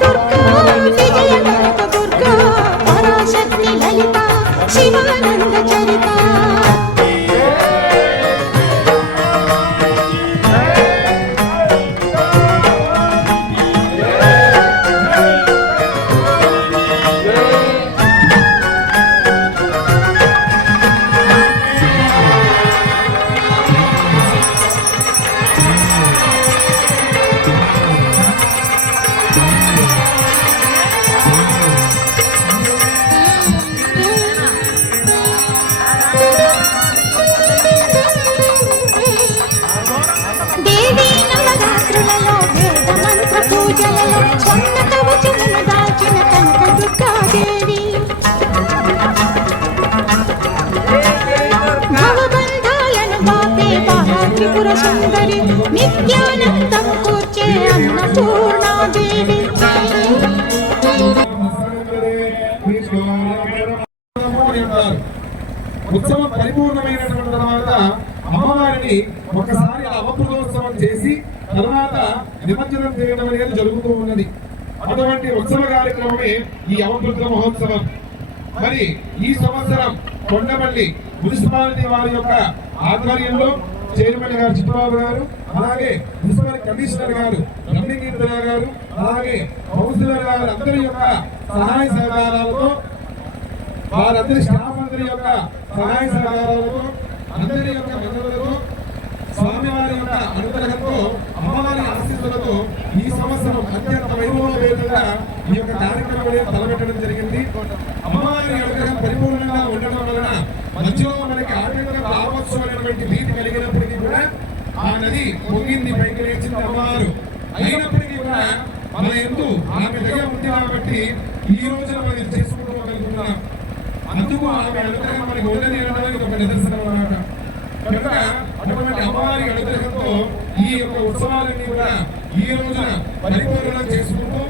dur. మంత్ర స్వర్ణ కవచమును దాచిన కనక దుర్గాదేవి భవబంధాలను బాపే సుందరి నిత్యానందం కూర్చే అన్నపూర్ణాదేవి ఉత్సవం పరిపూర్ణమైనటువంటి తర్వాత అమ్మవారిని ఒకసారి అవపృతోత్సవం చేసి తర్వాత నిమజ్జనం చేయడం అనేది జరుగుతూ ఉన్నది. అటువంటి ఉత్సవ కార్యక్రమమే ఈ అవపృత మహోత్సవం. మరి ఈ సంవత్సరం కొండపల్లి మున్సిపాలిటీ వారి యొక్క ఆధ్వర్యంలో చైర్మన్ గారు చిట్టబాబు గారు అలాగే మున్సిపల్ కమిషనర్ గారు రమణీకీర్తన గారు అలాగే కౌన్సిలర్ గారు అందరి యొక్క సహాయ సహకారాలతో వారందరి స్టాఫ్ అందరి యొక్క సహాయ సహకారాలతో అందరి యొక్క స్వామివారి యొక్క అనుగ్రహంతో అమ్మవారి ఆశీస్సులతో ఈ సంవత్సరం అత్యంత వైభవపేతంగా ఈ యొక్క కార్యక్రమం అనేది తలపెట్టడం జరిగింది. అమ్మవారి అనుగ్రహం పరిపూర్ణంగా ఉండడం వలన మధ్యలో మనకి ఆటంకం రావచ్చు అనేటువంటి భీతి కలిగినప్పటికీ కూడా ఆ నది పొంగింది పైకి లేచింది అమ్మవారు. అయినప్పటికీ కూడా మన ఎందు ఆమె దగ్గర ఉంది కాబట్టి ఈ రోజున మనం ఇది చేసుకోగలుగుతున్నాం అందుకు ఆమె అనుగ్రహం మనకి ఉండదు అనడానికి ఒక నిదర్శనం అన్నమాట. కనుక అటువంటి అమ్మవారి అనుగ్రహంతో ఈ యొక్క ఉత్సవాలన్నీ కూడా ఈ రోజున పరిపూర్ణ చేసుకుంటూ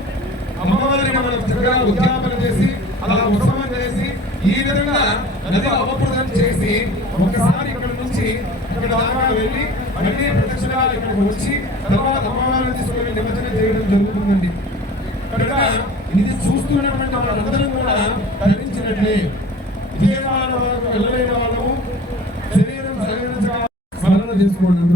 అమ్మవారిని మనం చక్కగా ఉద్యాపన చేసి అలా ఉత్సవం చేసి ఈ విధంగా నది అవప్రదం చేసి ఒకసారి ఇక్కడ నుంచి ఇక్కడ దాకా వెళ్ళి మళ్ళీ ప్రదక్షిణాలు ఇక్కడికి వచ్చి తర్వాత అమ్మవారిని తీసుకొని నిమజ్జనం చేయడం జరుగుతుందండి. కనుక ఇది చూస్తున్నటువంటి వాళ్ళందరం కూడా తరించినట్లే విజయవాడ వెళ్ళలేని వాళ్ళు స్మరణ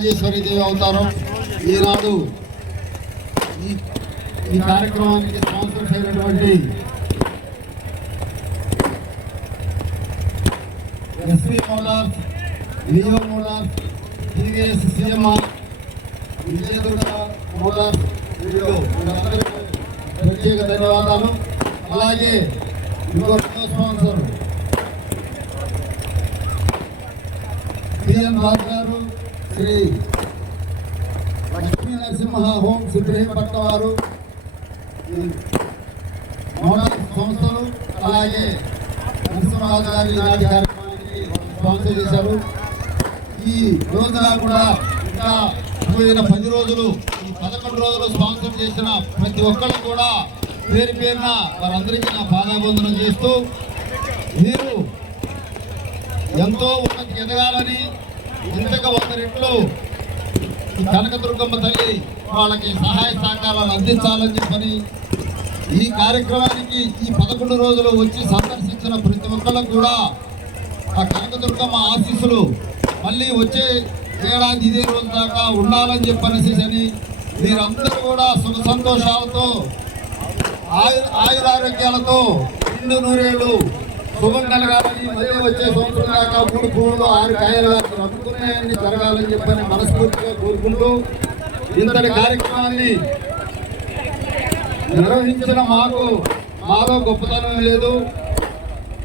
రాజరాజేశ్వరి దేవి అవతారం. ఈనాడు ఈ కార్యక్రమానికి స్పాన్సర్స్ అయినటువంటి SP motors Leo motors TVS CMR Vijayadurga motors ప్రత్యేక ధన్యవాదాలు. అలాగే ఇంకో sponsor. PN Raju garu Shri Lakshmi Narasimha home Siddipatla వారు మోడల్ సంస్థలు అలాగే నరసింహరాజు గారి ఈనాటి కార్యక్రమానికి స్పాన్సర్ చేశారు. ఈ రోజున కూడా ఇంకా పోయిన పది రోజులు ఈ పదకొండు రోజులు స్పాన్సర్ చేసిన ప్రతి ఒక్కరు కూడా పేరు పేరున వారందరికీ నా పాదాబంధనం చేస్తూ మీరు ఎంతో ఉన్నతి ఎదగాలని ఇంతకు వంద రెట్లు ఈ కనకదుర్గమ్మ తల్లి వాళ్ళకి సహాయ సహకారాలు అందించాలని చెప్పని ఈ కార్యక్రమానికి ఈ పదకొండు రోజులు వచ్చి సందర్శించిన ప్రతి ఒక్కళ్ళకు కూడా ఆ కనకదుర్గమ్మ ఆశీస్సులు మళ్ళీ వచ్చే ఏడాది ఇదే రోజు దాకా ఉండాలని చెప్పనేసి అని మీరందరూ కూడా సుఖ సంతోషాలతో ఆయు ఆయురారోగ్యాలతో రెండు నూరేళ్ళు శుభం కలగాలని మళ్ళీ వచ్చే సంవత్సరం దాకా మూడు పువ్వులు ఆరు కాయలు అనుకున్నాయని జరగాలని చెప్పని మనస్ఫూర్తిగా కోరుకుంటూ ఇంతటి కార్యక్రమాన్ని నిర్వహించిన మాకు మాలో గొప్పతనం లేదు.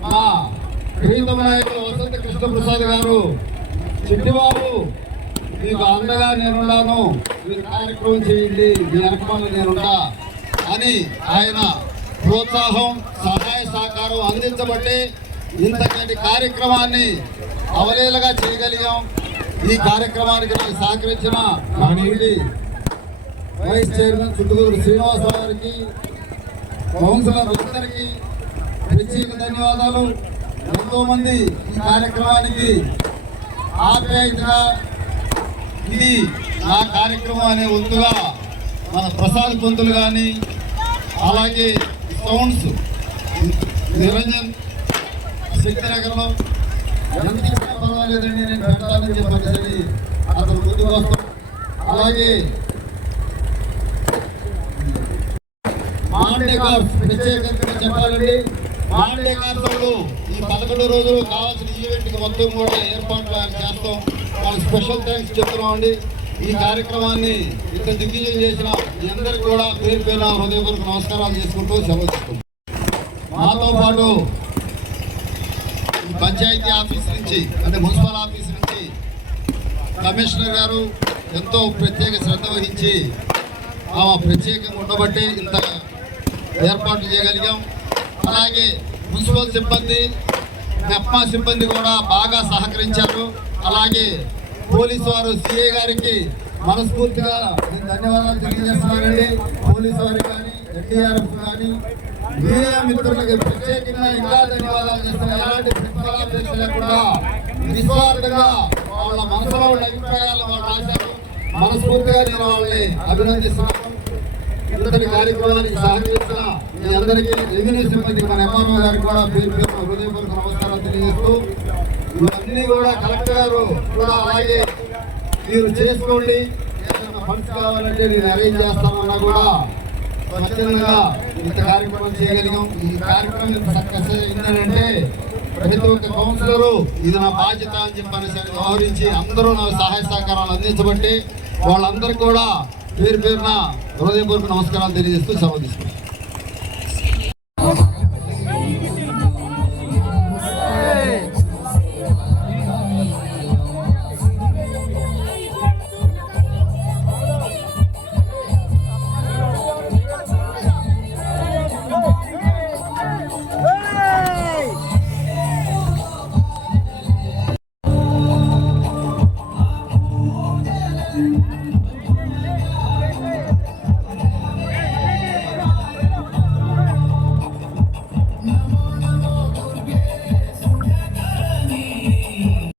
మా ప్రీతమ నాయకులు వసంత కృష్ణప్రసాద్ గారు చిట్టిబాబు మీకు అండగా నేనున్నాను. మీరు కార్యక్రమం చేయండి మీ వెనకమల్ల నేనుండా అని ఆయన ప్రోత్సాహం సహాయ సహకారం అందించబట్టి ఇంతటి కార్యక్రమాన్ని అవలేలుగా చేయగలిగాం. ఈ కార్యక్రమానికి నాకు సహకరించిన వైస్ చైర్మన్ చుట్టుకూరు శ్రీనివాసరావు గారికి కౌన్సిలర్ అందరికీ ప్రత్యేక ధన్యవాదాలు. ఎంతోమంది ఈ కార్యక్రమానికి ఆప్యాయతగా ఇది నా కార్యక్రమం అనే వంతుగా మన ప్రసాద్ పంతులు కానీ అలాగే సౌండ్స్. నిరంజన్ శక్తినగర్లో. ఎంత పర్వాలేదండి నేను పెడతానని చెప్పేసి అతను ముందుకు వస్తాం. అలాగే మాండే గారు ప్రత్యేకంగా చెప్పాలండి. మాండే గారు ఈ పదకొండు రోజులు కావాల్సిన ఈవెంట్కి మొత్తం కూడా ఏర్పాట్లు చేస్తాం. వాళ్ళకి స్పెషల్ థ్యాంక్స్ చెప్తున్నాం అండి ఈ కార్యక్రమాన్ని ఇంత దిగ్విజయం చేసిన మీ అందరికీ కూడా పేరు పేరున హృదయపూర్వక నమస్కారాలు చేసుకుంటూ సెలవు మాతో పాటు పంచాయతీ ఆఫీస్ నుంచి అంటే మున్సిపల్ ఆఫీస్ నుంచి కమిషనర్ గారు ఎంతో ప్రత్యేక శ్రద్ధ వహించి ఆమె ప్రత్యేకంగా ఉండబట్టి ఇంత ఏర్పాట్లు చేయగలిగాం. అలాగే మున్సిపల్ సిబ్బంది మెప్మా సిబ్బంది కూడా బాగా సహకరించారు. అలాగే పోలీసు వారు సిఐ గారికి మనస్ఫూర్తిగా నేను ధన్యవాదాలు తెలియజేస్తున్నానండి. పోలీసు వారు కానీ ఎన్డీఆర్ఎఫ్ కానీ మీడియా మిత్రులకి ప్రత్యేకంగా ఇంకా ధన్యవాదాలు చేస్తున్నాను ఎలాంటి ప్రతిఫలాపేక్ష లేకుండా నిస్వార్థంగా వాళ్ళ మనసులో ఉన్న అభిప్రాయాలు వాళ్ళు రాశారు. మనస్ఫూర్తిగా నేను వాళ్ళని అభినందిస్తున్నాను. ఇంతటి కార్యక్రమానికి సహకరించిన మీ అందరికీ రెవెన్యూ సిబ్బంది మన ఎంఆర్ఓ గారికి కూడా పేరు హృదయపూర్వక నమస్కారాలు తెలియజేస్తూ ఇవన్నీ కూడా కలెక్టర్ గారు కూడా అలాగే మీరు చేసుకోండి. ఏదైనా ఫండ్స్ కావాలంటే నేను అరేంజ్ చేస్తామన్నా కూడా స్వచ్ఛందంగా ఇంత కార్యక్రమం చేయగలిగాం. ఈ కార్యక్రమం సక్సెస్ అయిందంటే ప్రతి ఒక్క కౌన్సిలరు ఇది నా బాధ్యత అని చెప్పని వ్యవహరించి అందరూ నా సహాయ సహకారాలు అందించబట్టి వాళ్ళందరికీ కూడా పేరు పేరున హృదయపూర్వక నమస్కారాలు తెలియజేస్తూ సెలవు